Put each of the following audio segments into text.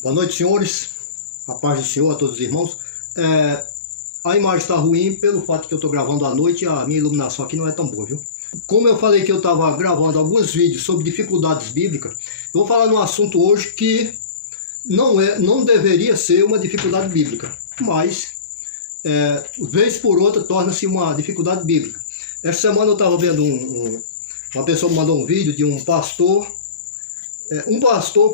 Boa noite, senhores. A paz do Senhor a todos os irmãos. A imagem está ruim pelo fato que eu estou gravando à noite e a minha iluminação aqui não é tão boa, viu? Como eu falei que eu estava gravando alguns vídeos sobre dificuldades bíblicas, eu vou falar num assunto hoje que não deveria ser uma dificuldade bíblica, mas vez por outra torna-se uma dificuldade bíblica. Esta semana eu estava vendo uma pessoa me mandou um vídeo de um pastor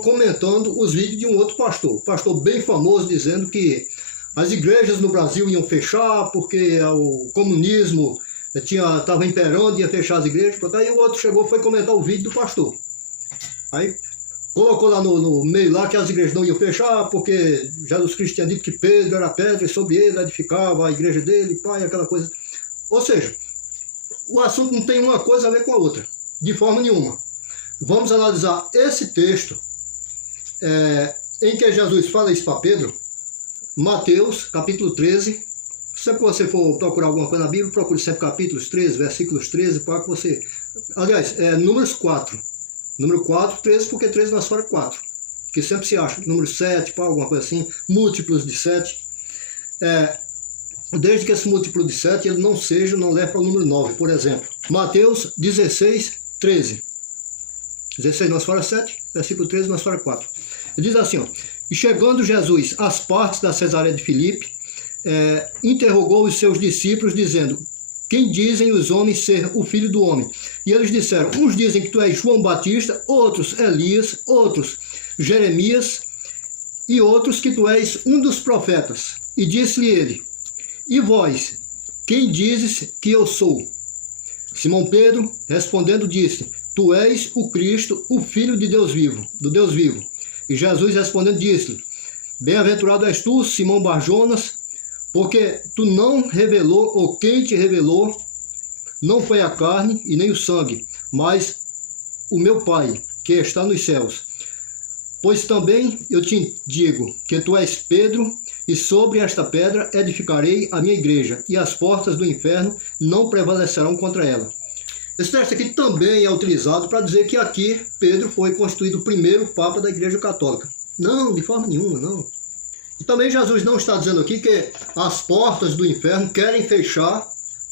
comentando os vídeos de um outro pastor bem famoso, dizendo que as igrejas no Brasil iam fechar porque o comunismo estava imperando e ia fechar as igrejas. Aí o outro chegou e foi comentar o vídeo do pastor. Aí colocou lá no meio lá que as igrejas não iam fechar porque Jesus Cristo tinha dito que Pedro era pedra e sobre ele edificava a igreja dele, pai, aquela coisa. Ou seja, o assunto não tem uma coisa a ver com a outra, de forma nenhuma. Vamos analisar esse texto em que Jesus fala isso para Pedro, Mateus, capítulo 13. Sempre que você for procurar alguma coisa na Bíblia, procure sempre capítulos 13, versículos 13, para que você... Aliás, Números 4. Número 4, 13, porque 13 nós fora 4. Que sempre se acha. Número 7, para alguma coisa assim, múltiplos de 7. Desde que esse múltiplo de 7 ele não leve para o número 9, por exemplo. Mateus 16, 13. 16 nós fora 7, versículo 13 nós fora 4. Ele diz assim, ó: E chegando Jesus às partes da Cesareia de Filipe, interrogou os seus discípulos, dizendo: Quem dizem os homens ser o Filho do Homem? E eles disseram: Uns dizem que tu és João Batista, outros Elias, outros Jeremias, e outros que tu és um dos profetas. E disse-lhe ele: E vós, quem dizes que eu sou? Simão Pedro, respondendo, disse: Tu és o Cristo, o Filho de Deus vivo, do Deus vivo. E Jesus respondendo disse-lhe: Bem-aventurado és tu, Simão Barjonas, porque tu não revelou, ou quem te revelou, não foi a carne e nem o sangue, mas o meu Pai, que está nos céus. Pois também eu te digo que tu és Pedro, e sobre esta pedra edificarei a minha igreja, e as portas do inferno não prevalecerão contra ela. Esse texto aqui também é utilizado para dizer que aqui Pedro foi constituído o primeiro Papa da Igreja Católica. Não, de forma nenhuma, não. E também Jesus não está dizendo aqui que as portas do inferno querem fechar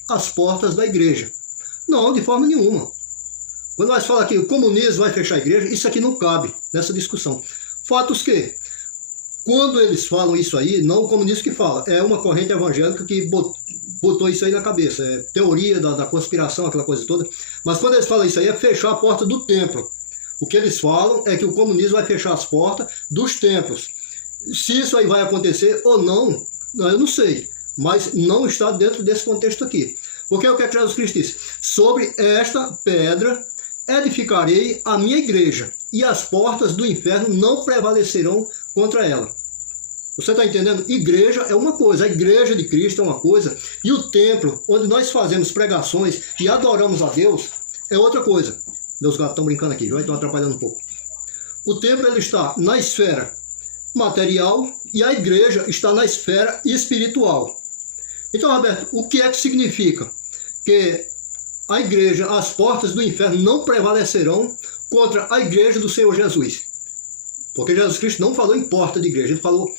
as portas da igreja. Não, de forma nenhuma. Quando nós falamos que o comunismo vai fechar a igreja, isso aqui não cabe nessa discussão. Fatos que, quando eles falam isso aí, não o comunismo que fala, é uma corrente evangélica que botou isso aí na cabeça, é teoria da conspiração, aquela coisa toda. Mas quando eles falam isso aí, é fechar a porta do templo. O que eles falam é que o comunismo vai fechar as portas dos templos. Se isso aí vai acontecer ou não, eu não sei. Mas não está dentro desse contexto aqui. Porque o que Jesus Cristo disse? Sobre esta pedra edificarei a minha igreja, e as portas do inferno não prevalecerão contra ela. Você está entendendo? Igreja é uma coisa, a igreja de Cristo é uma coisa, e o templo, onde nós fazemos pregações e adoramos a Deus, é outra coisa. Meus gatos estão brincando aqui, já estão atrapalhando um pouco. O templo ele está na esfera material e a igreja está na esfera espiritual. Então, Roberto, o que é que significa? Que a igreja, as portas do inferno não prevalecerão contra a igreja do Senhor Jesus. Porque Jesus Cristo não falou em porta de igreja, ele falou: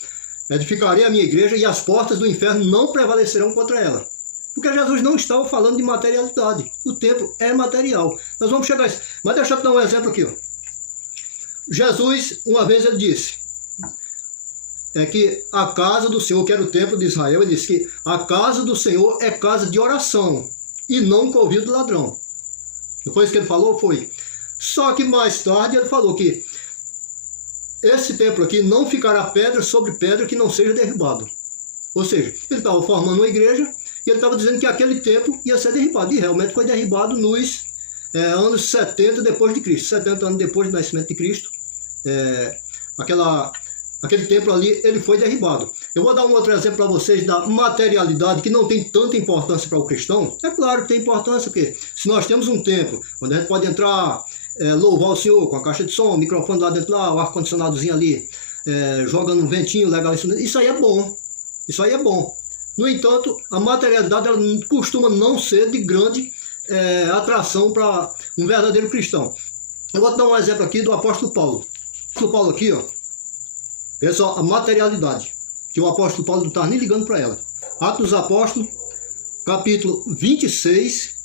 edificarei a minha igreja e as portas do inferno não prevalecerão contra ela. Porque Jesus não estava falando de materialidade. O templo é material. Nós vamos chegar a isso. Mas deixa eu te dar um exemplo aqui. Ó. Jesus, uma vez ele disse que a casa do Senhor, que era o templo de Israel, ele disse que a casa do Senhor é casa de oração e não convívio do ladrão. Não foi isso que ele falou? Foi. Só que mais tarde ele falou que esse templo aqui não ficará pedra sobre pedra que não seja derribado. Ou seja, ele estava formando uma igreja e ele estava dizendo que aquele templo ia ser derribado. E realmente foi derribado nos anos 70 depois de Cristo. 70 anos depois do nascimento de Cristo. Aquele templo ali, ele foi derribado. Eu vou dar um outro exemplo para vocês da materialidade que não tem tanta importância para o cristão. É claro que tem importância, porque se nós temos um templo onde a gente pode entrar... louvar o Senhor com a caixa de som, o microfone lá dentro, lá, o ar-condicionadozinho ali, jogando um ventinho legal, isso aí é bom. Isso aí é bom. No entanto, a materialidade ela costuma não ser de grande atração para um verdadeiro cristão. Eu vou dar um exemplo aqui do apóstolo Paulo. O apóstolo Paulo aqui, ó, É só a materialidade, que o apóstolo Paulo não está nem ligando para ela. Atos dos Apóstolos, capítulo 26,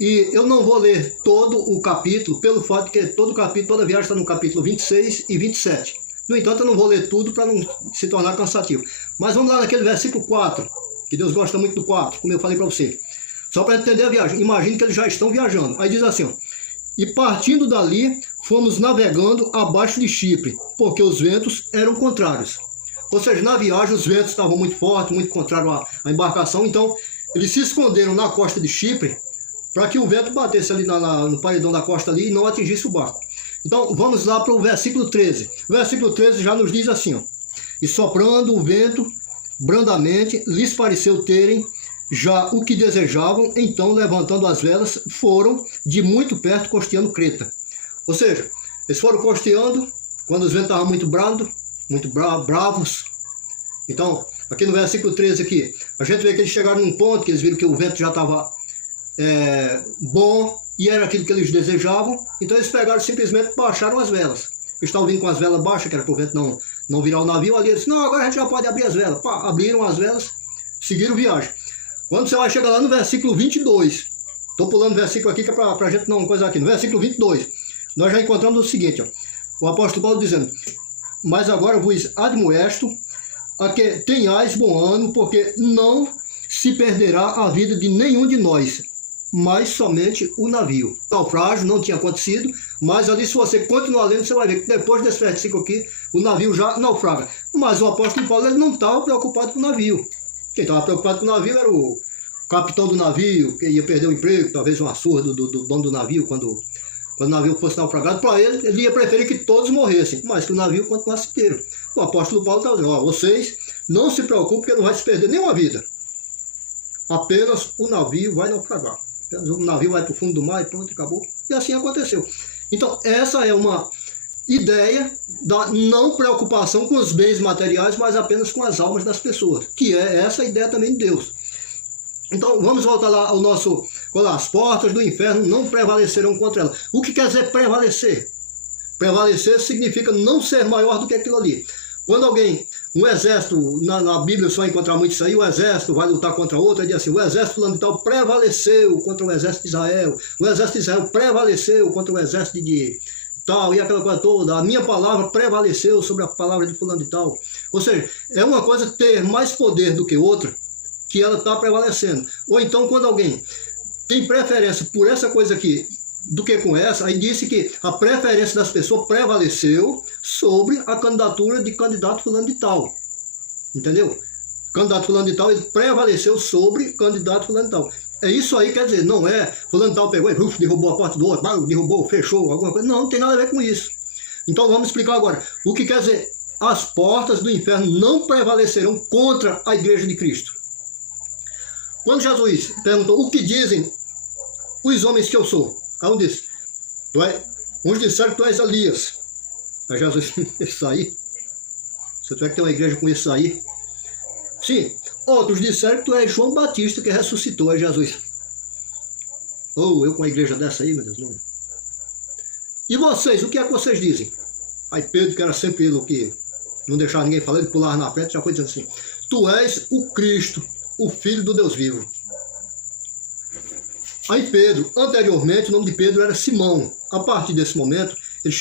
e eu não vou ler todo o capítulo, pelo fato de que todo o capítulo, toda a viagem está no capítulo 26 e 27. No entanto, eu não vou ler tudo para não se tornar cansativo. Mas vamos lá naquele versículo 4, que Deus gosta muito do 4, como eu falei para você. Só para entender a viagem. Imagine que eles já estão viajando. Aí diz assim, ó, e partindo dali, fomos navegando abaixo de Chipre, porque os ventos eram contrários. Ou seja, na viagem os ventos estavam muito fortes, muito contrários à embarcação. Então, eles se esconderam na costa de Chipre, para que o vento batesse ali no paredão da costa ali e não atingisse o barco. Então, vamos lá para o versículo 13. O versículo 13 já nos diz assim, ó, e soprando o vento brandamente, lhes pareceu terem já o que desejavam, então, levantando as velas, foram de muito perto costeando Creta. Ou seja, eles foram costeando quando os ventos estavam muito bravos. Então, aqui no versículo 13 aqui, a gente vê que eles chegaram num ponto que eles viram que o vento já estava bom e era aquilo que eles desejavam. Então eles pegaram simplesmente baixaram as velas. Eles estavam vindo com as velas baixas, que era para o vento não virar o navio. Ali eles disseram, não, agora a gente já pode abrir as velas. Pá, abriram as velas, seguiram viagem. Quando você vai chegar lá no versículo 22, estou pulando o versículo aqui que é para a gente não coisa aqui. No versículo 22, nós já encontramos o seguinte, ó, o apóstolo Paulo dizendo, mas agora vos admoesto a que tenhais bom ânimo, porque não se perderá a vida de nenhum de nós, mas somente o navio. O naufrágio não tinha acontecido, mas ali se você continuar lendo, você vai ver que depois desse versículo aqui, o navio já naufraga. Mas o apóstolo Paulo ele não estava preocupado com o navio. Quem estava preocupado com o navio era o capitão do navio, que ia perder o emprego, talvez uma surra do dono do navio, quando o navio fosse naufragado. Para ele ia preferir que todos morressem, mas que o navio continuasse inteiro. O apóstolo Paulo estava dizendo, ó, vocês não se preocupem, porque não vai se perder nenhuma vida. Apenas o navio vai naufragar. O navio vai para o fundo do mar e pronto, acabou. E assim aconteceu. Então, essa é uma ideia da não preocupação com os bens materiais, mas apenas com as almas das pessoas, que é essa a ideia também de Deus. Então, vamos voltar lá ao nosso... As portas do inferno não prevalecerão contra ela. O que quer dizer prevalecer? Prevalecer significa não ser maior do que aquilo ali. Quando alguém, um exército, na Bíblia só encontrar muito isso aí, o exército vai lutar contra outro, e diz assim, o exército fulano de tal prevaleceu contra o exército de Israel, o exército de Israel prevaleceu contra o exército de tal, e aquela coisa toda, a minha palavra prevaleceu sobre a palavra de fulano de tal. Ou seja, é uma coisa ter mais poder do que outra, que ela está prevalecendo. Ou então, quando alguém tem preferência por essa coisa aqui, do que com essa, aí disse que a preferência das pessoas prevaleceu sobre a candidatura de candidato fulano de tal. Entendeu? Candidato fulano de tal, ele prevaleceu sobre candidato fulano de tal. É isso aí, quer dizer, não é fulano de tal pegou e derrubou a porta do outro, derrubou, fechou, alguma coisa. Não, não tem nada a ver com isso. Então vamos explicar agora. O que quer dizer, as portas do inferno não prevalecerão contra a igreja de Cristo. Quando Jesus perguntou, o que dizem os homens que eu sou? Aí um disse, uns disseram que tu és Elias. Aí Jesus, isso aí? Se tu é que tem uma igreja com isso aí? Sim. Outros disseram que tu és João Batista que ressuscitou. Aí Jesus, eu com a igreja dessa aí, meu Deus, não. E vocês, o que é que vocês dizem? Aí Pedro, que era sempre ele que não deixava ninguém falar, ele pulava na frente, já foi dizendo assim, tu és o Cristo, o Filho do Deus vivo. Aí Pedro, anteriormente, o nome de Pedro era Simão. A partir desse momento, ele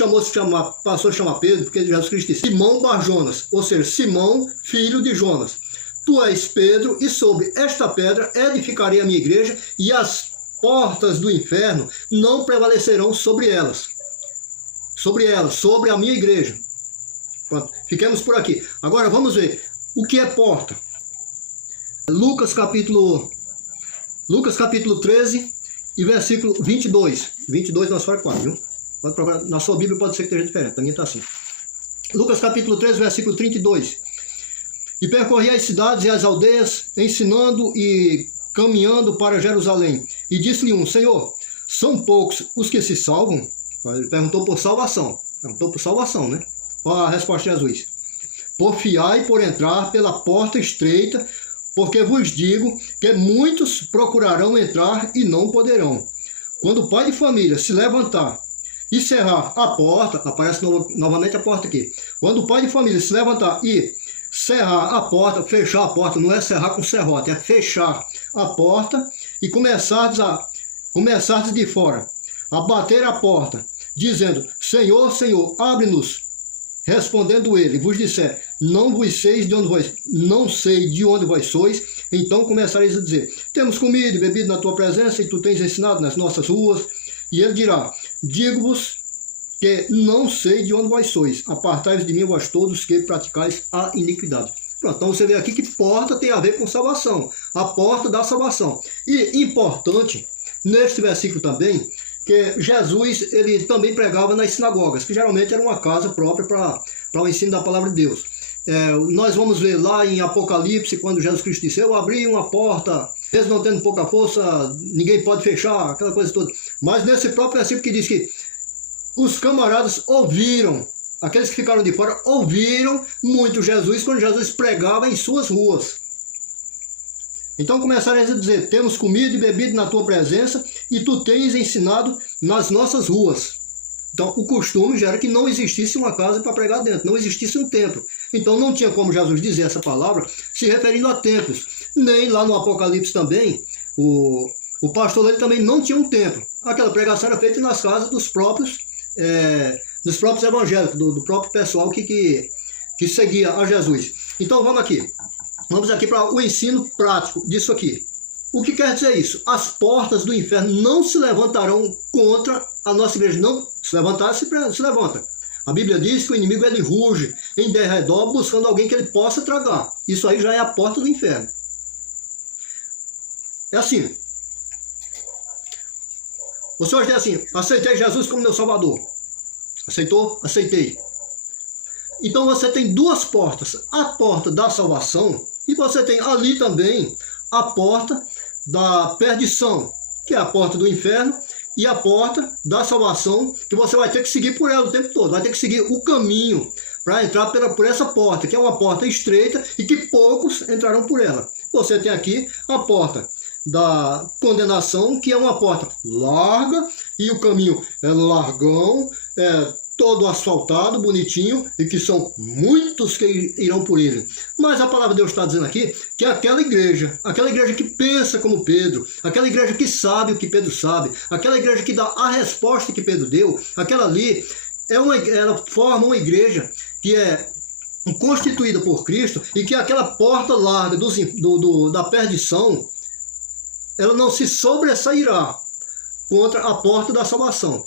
passou a chamar Pedro, porque Jesus Cristo disse, Simão Bar-Jonas, ou seja, Simão, filho de Jonas. Tu és Pedro, e sobre esta pedra edificarei a minha igreja, e as portas do inferno não prevalecerão sobre elas. Sobre a minha igreja. Pronto, fiquemos por aqui. Agora vamos ver o que é porta. Lucas capítulo 13 e versículo 22. 22 na sua 4, viu? Pode procurar. Na sua Bíblia pode ser que esteja diferente, para mim está assim. Lucas capítulo 13, versículo 32. E percorria as cidades e as aldeias, ensinando e caminhando para Jerusalém. E disse-lhe um, Senhor, são poucos os que se salvam? Ele perguntou por salvação. Perguntou por salvação, né? Olha a resposta de Jesus. Porfiai por entrar pela porta estreita, porque vos digo que muitos procurarão entrar e não poderão. Quando o pai de família se levantar e cerrar a porta, aparece novamente a porta aqui. Quando o pai de família se levantar e cerrar a porta, fechar a porta, não é cerrar com serrote, é fechar a porta e começar de fora a bater a porta, dizendo: Senhor, Senhor, abre-nos. Respondendo ele, vos disser: não sei de onde vós sois. Então começareis a dizer: temos comido e bebido na tua presença, e tu tens ensinado nas nossas ruas. E ele dirá: digo-vos que não sei de onde vós sois. Apartai-vos de mim, vós todos que praticais a iniquidade. Pronto, então você vê aqui que porta tem a ver com salvação. A porta da salvação. E importante, neste versículo também, que Jesus ele também pregava nas sinagogas, que geralmente era uma casa própria para o ensino da palavra de Deus. Nós vamos ver lá em Apocalipse, quando Jesus Cristo disse: eu abri uma porta, mesmo não tendo pouca força, ninguém pode fechar, aquela coisa toda. Mas nesse próprio versículo que diz que os camaradas ouviram, aqueles que ficaram de fora, ouviram muito Jesus quando Jesus pregava em suas ruas. Então começaram a dizer: temos comido e bebido na tua presença, e tu tens ensinado nas nossas ruas. Então o costume já era que não existisse uma casa para pregar dentro, não existisse um templo. Então não tinha como Jesus dizer essa palavra se referindo a templos. Nem lá no Apocalipse também, o pastor dele também não tinha um templo. Aquela pregação era feita nas casas dos próprios evangélicos, do próprio pessoal que seguia a Jesus. Então vamos aqui para o ensino prático disso aqui. O que quer dizer isso? As portas do inferno não se levantarão contra a nossa igreja. Não se levantar, se levanta. A Bíblia diz que o inimigo ele ruge em derredor buscando alguém que ele possa tragar. Isso aí já é a porta do inferno. É assim. Você hoje diz assim: aceitei Jesus como meu Salvador. Aceitou? Aceitei. Então você tem duas portas. A porta da salvação e você tem ali também a porta da perdição, que é a porta do inferno, e a porta da salvação, que você vai ter que seguir por ela o tempo todo. Vai ter que seguir o caminho para entrar por essa porta, que é uma porta estreita e que poucos entrarão por ela. Você tem aqui a porta da condenação, que é uma porta larga, e o caminho é largão, todo asfaltado, bonitinho, e que são muitos que irão por ele. Mas a palavra de Deus está dizendo aqui que aquela igreja que pensa como Pedro, aquela igreja que sabe o que Pedro sabe, aquela igreja que dá a resposta que Pedro deu, aquela ali, ela forma uma igreja que é constituída por Cristo, e que aquela porta larga da perdição, ela não se sobressairá contra a porta da salvação.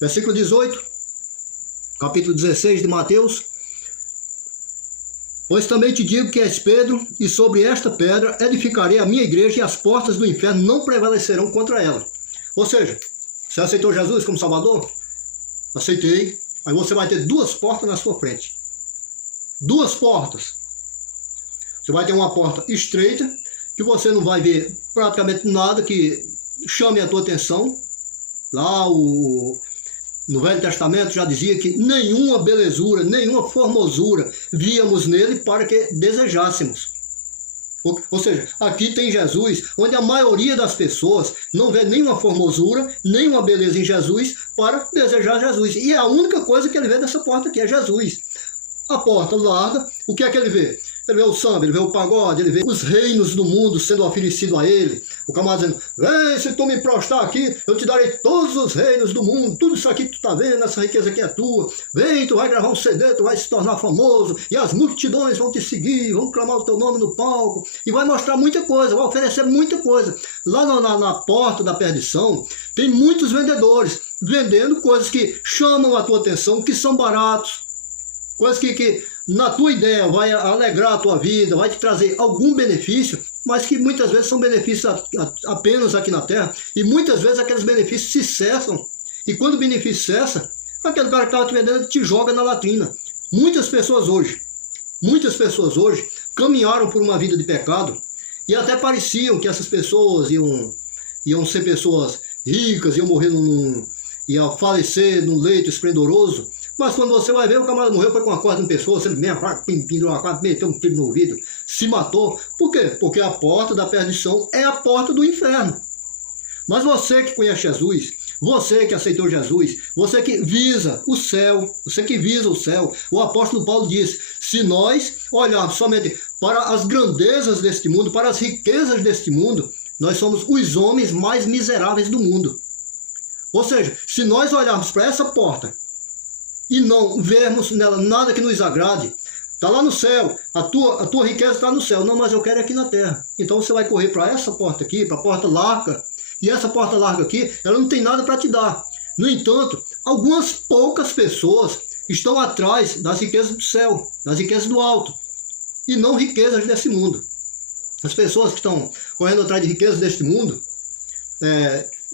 Versículo 18, capítulo 16 de Mateus. Pois também te digo que és Pedro, e sobre esta pedra edificarei a minha igreja, e as portas do inferno não prevalecerão contra ela. Ou seja, você aceitou Jesus como Salvador? Aceitei. Aí você vai ter duas portas na sua frente. Duas portas. Você vai ter uma porta estreita, que você não vai ver praticamente nada que chame a tua atenção. Lá no Velho Testamento já dizia que nenhuma belezura, nenhuma formosura víamos nele para que desejássemos. Ou seja, aqui tem Jesus, onde a maioria das pessoas não vê nenhuma formosura, nenhuma beleza em Jesus para desejar Jesus. E a única coisa que ele vê dessa porta aqui é Jesus. A porta larga, o que é que ele vê? Ele vê o samba, ele vê o pagode, ele vê os reinos do mundo sendo oferecido a ele. O camarada dizendo: vem, se tu me prostrar aqui, eu te darei todos os reinos do mundo, tudo isso aqui que tu está vendo, essa riqueza aqui é tua. Vem, tu vai gravar um CD, tu vai se tornar famoso, e as multidões vão te seguir, vão clamar o teu nome no palco, e vai mostrar muita coisa, vai oferecer muita coisa. Lá na porta da perdição, tem muitos vendedores, vendendo coisas que chamam a tua atenção, que são baratos, coisas que na tua ideia vai alegrar a tua vida, vai te trazer algum benefício, mas que muitas vezes são benefícios apenas aqui na terra, e muitas vezes aqueles benefícios se cessam, e quando o benefício cessa, aquele cara que estava te vendendo te joga na latrina. Muitas pessoas hoje caminharam por uma vida de pecado, e até pareciam que essas pessoas iam ser pessoas ricas, iam falecer num leito esplendoroso. Mas quando você vai ver, o camarada morreu, foi com uma corda no pescoço, ele mesmo pendurou uma corda, meteu um tiro no ouvido, se matou. Por quê? Porque a porta da perdição é a porta do inferno. Mas você que conhece Jesus, você que aceitou Jesus, você que visa o céu, o apóstolo Paulo diz, se nós olharmos somente para as grandezas deste mundo, para as riquezas deste mundo, nós somos os homens mais miseráveis do mundo. Ou seja, se nós olharmos para essa porta e não vermos nela nada que nos agrade, está lá no céu, a tua riqueza está no céu. Não, mas eu quero aqui na terra. Então você vai correr para essa porta aqui, para a porta larga. E essa porta larga aqui, ela não tem nada para te dar. No entanto, algumas poucas pessoas estão atrás das riquezas do céu, das riquezas do alto, e não riquezas desse mundo. As pessoas que estão correndo atrás de riquezas deste mundo,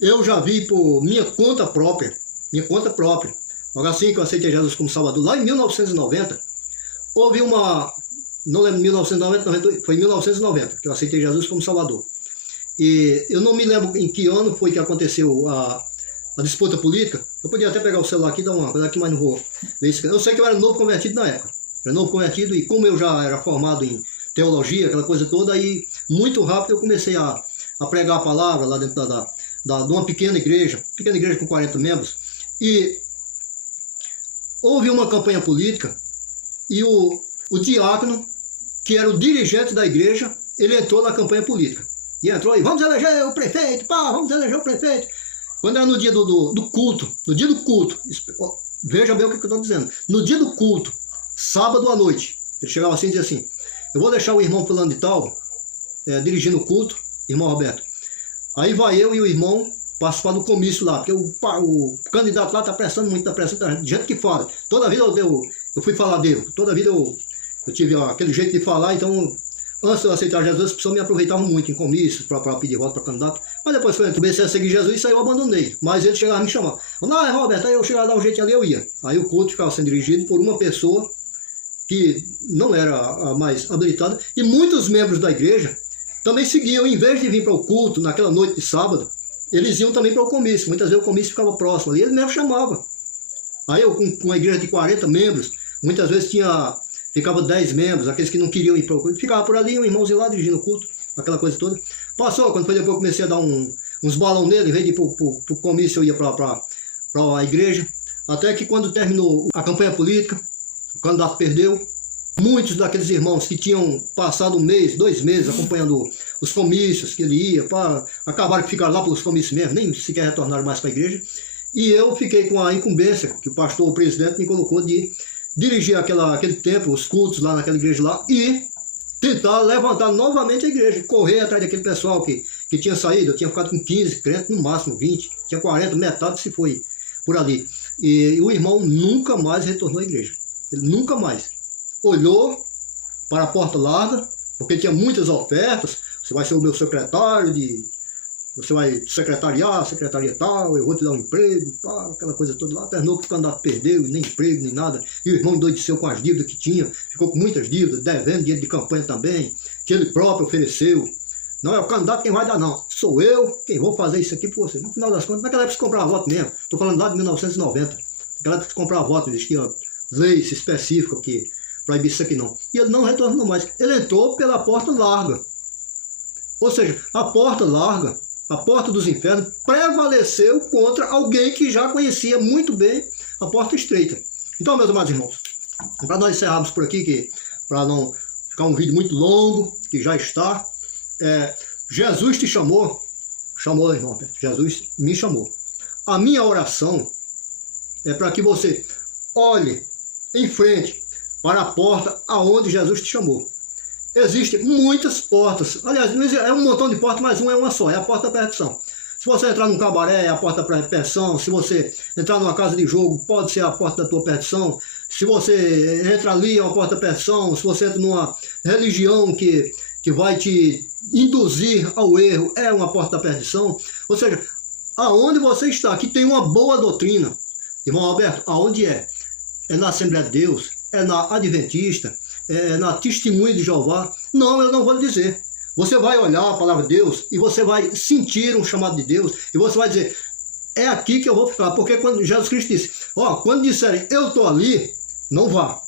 eu já vi por minha conta própria, logo assim que eu aceitei Jesus como Salvador, lá em 1990, houve uma, não lembro, 1990, foi em 1990 que eu aceitei Jesus como Salvador. E eu não me lembro em que ano foi que aconteceu a disputa política. Eu podia até pegar o celular aqui e dar uma coisa aqui, mas não vou ver isso. Eu sei que eu era novo convertido na época. Era novo convertido e como eu já era formado em teologia, aquela coisa toda, aí muito rápido eu comecei a pregar a palavra lá dentro de uma pequena igreja com 40 membros. E houve uma campanha política e o diácono, que era o dirigente da igreja, ele entrou na campanha política. E entrou e vamos eleger o prefeito, vamos eleger o prefeito. Quando era no dia do culto, veja bem o que eu estou dizendo. No dia do culto, sábado à noite, ele chegava assim e dizia assim, eu vou deixar o irmão fulano de tal, dirigindo o culto, irmão Roberto. Aí vai eu e o irmão participar do comício lá, porque o candidato lá está pressando muito, de gente que fala. Toda vida eu fui falar dele, toda vida eu tive aquele jeito de falar, então antes de eu aceitar Jesus, as pessoas me aproveitavam muito em comícios para pedir voto para candidato. Mas depois que eu comecei a seguir Jesus, isso aí eu abandonei. Mas ele chegava a me chamar. Não, Roberto, aí eu chegava a dar um jeito ali, eu ia. Aí o culto ficava sendo dirigido por uma pessoa que não era a mais habilitada. E muitos membros da igreja também seguiam, em vez de vir para o culto naquela noite de sábado, eles iam também para o comício. Muitas vezes o comício ficava próximo ali, ele mesmo chamava. Aí eu, com uma igreja de 40 membros, muitas vezes ficava 10 membros, aqueles que não queriam ir para o culto, ficava por ali, um irmãozinho lá dirigindo o culto, aquela coisa toda. Passou, quando foi depois eu comecei a dar uns balão nele, em vez de ir para o comício, eu ia para a igreja. Até que quando terminou a campanha política, o candidato perdeu. Muitos daqueles irmãos que tinham passado 1 mês, 2 meses acompanhando os comícios que ele ia, acabaram de ficar lá pelos comícios mesmo, nem sequer retornaram mais para a igreja. E eu fiquei com a incumbência que o pastor, o presidente, me colocou de dirigir aquele tempo, os cultos lá naquela igreja lá, e tentar levantar novamente a igreja, correr atrás daquele pessoal que tinha saído. Eu tinha ficado com 15 crentes, no máximo 20, tinha 40, metade se foi por ali. E o irmão nunca mais retornou à igreja. Ele nunca mais olhou para a porta larga, porque tinha muitas ofertas. Você vai ser o meu secretário, você vai secretaria tal, eu vou te dar um emprego, aquela coisa toda lá. Terminou que o candidato perdeu, nem emprego, nem nada. E o irmão endoideceu com as dívidas que tinha, ficou com muitas dívidas, devendo dinheiro de campanha também, que ele próprio ofereceu. Não é o candidato quem vai dar, não. Sou eu quem vou fazer isso aqui por você. No final das contas, naquela época se comprava voto mesmo. Estou falando lá de 1990. Naquela época se comprava voto, existia leis específicas que proibia isso aqui não. E ele não retornou mais. Ele entrou pela porta larga. Ou seja, a porta larga, a porta dos infernos, prevaleceu contra alguém que já conhecia muito bem a porta estreita. Então, meus amados irmãos, para nós encerrarmos por aqui, para não ficar um vídeo muito longo, que já está, Jesus te chamou, irmão, Jesus me chamou. A minha oração é para que você olhe em frente para a porta aonde Jesus te chamou. Existem muitas portas. Aliás, é um montão de portas, mas uma só, é a porta da perdição. Se você entrar num cabaré, é a porta da perdição. Se você entrar numa casa de jogo, pode ser a porta da tua perdição. Se você entra ali, é uma porta da perdição. Se você entra numa religião que vai te induzir ao erro, é uma porta da perdição. Ou seja, aonde você está, que tem uma boa doutrina, irmão Alberto, aonde é? É na Assembleia de Deus? É na Adventista? É na Testemunha de Jeová? Não, eu não vou lhe dizer. Você vai olhar a palavra de Deus e você vai sentir um chamado de Deus e você vai dizer, é aqui que eu vou ficar. Porque quando Jesus Cristo disse, quando disserem eu estou ali, não vá.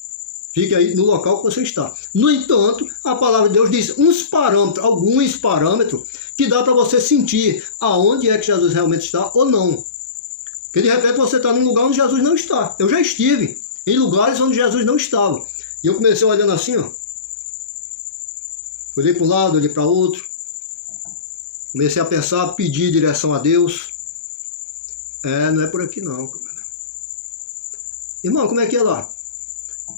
Fique aí no local que você está. No entanto, a palavra de Deus diz uns parâmetros, alguns parâmetros, que dá para você sentir aonde é que Jesus realmente está ou não. Porque de repente você está num lugar onde Jesus não está. Eu já estive em lugares onde Jesus não estava. E eu comecei olhando assim, ó. Olhei para um lado, olhei para outro. Comecei a pensar, pedir direção a Deus. Não é por aqui não. Irmão, como é que é lá?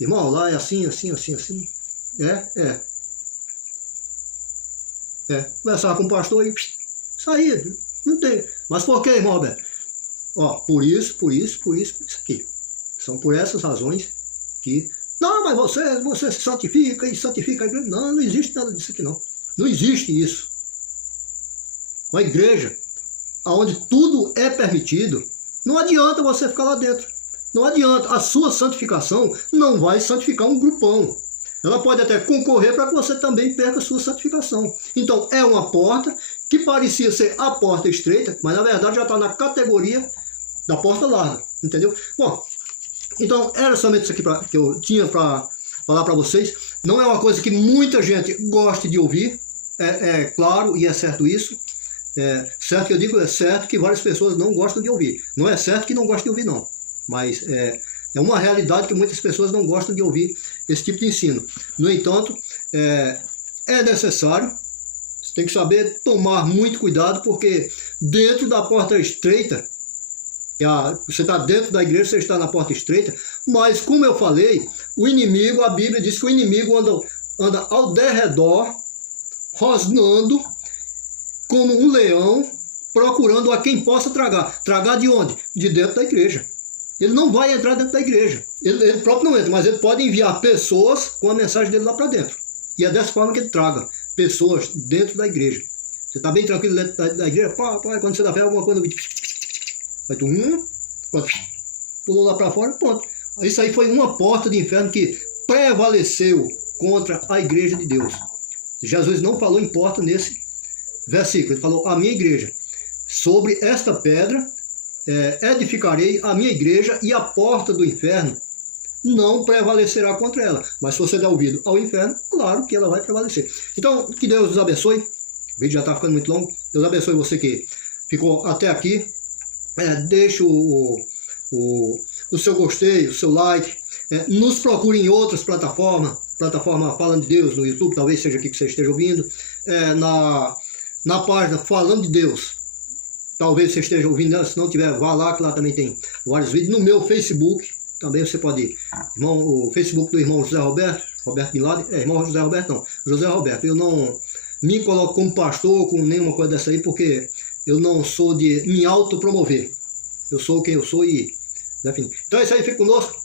Irmão, lá é assim, assim, assim, assim. Conversava com o pastor e saía. Não tem. Mas por que, irmão Roberto? Ó, por isso aqui. São por essas razões que... Não, mas você se santifica e santifica a igreja. Não, não existe nada disso aqui não. Não existe isso. Uma igreja onde tudo é permitido, não adianta você ficar lá dentro. Não adianta. A sua santificação não vai santificar um grupão. Ela pode até concorrer para que você também perca a sua santificação. Então, é uma porta que parecia ser a porta estreita, mas na verdade já está na categoria da porta larga. Entendeu? Bom, então era somente isso aqui que eu tinha para falar para vocês. Não é uma coisa que muita gente goste de ouvir. É claro e é certo isso. Certo que eu digo, é certo que várias pessoas não gostam de ouvir. Não é certo que não gostam de ouvir, não. Mas é uma realidade que muitas pessoas não gostam de ouvir esse tipo de ensino. No entanto, é necessário. Você tem que saber tomar muito cuidado, porque dentro da porta estreita, você está dentro da igreja, você está na porta estreita, mas como eu falei, o inimigo, a Bíblia diz que o inimigo anda ao derredor, rosnando, como um leão, procurando a quem possa tragar. Tragar de onde? De dentro da igreja. Ele não vai entrar dentro da igreja. Ele próprio não entra, mas ele pode enviar pessoas com a mensagem dele lá para dentro. E é dessa forma que ele traga pessoas dentro da igreja. Você está bem tranquilo dentro da igreja? Quando você dá fé, alguma coisa... Vai tu, pulou lá para fora, pronto. Isso aí foi uma porta de inferno que prevaleceu contra a igreja de Deus. Jesus não falou em porta nesse versículo. Ele falou, a minha igreja. Sobre esta pedra edificarei a minha igreja e a porta do inferno não prevalecerá contra ela. Mas se você der ouvido ao inferno, claro que ela vai prevalecer. Então, que Deus nos abençoe. O vídeo já está ficando muito longo. Deus abençoe você que ficou até aqui. Deixe o seu gostei, o seu like. Nos procure em outras plataformas. Plataforma Falando de Deus no YouTube, talvez seja aqui que você esteja ouvindo. Na página Falando de Deus, talvez você esteja ouvindo. Se não tiver, vá lá, que lá também tem vários vídeos. No meu Facebook, também você pode ir. O Facebook do irmão José Roberto Bin Laden. Irmão José Roberto não, José Roberto. Eu não me coloco como pastor, com nenhuma coisa dessa aí, porque eu não sou de me autopromover. Eu sou quem eu sou e... Enfim. Então é isso aí, fique conosco.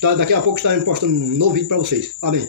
Daqui a pouco estaremos postando um novo vídeo para vocês. Amém.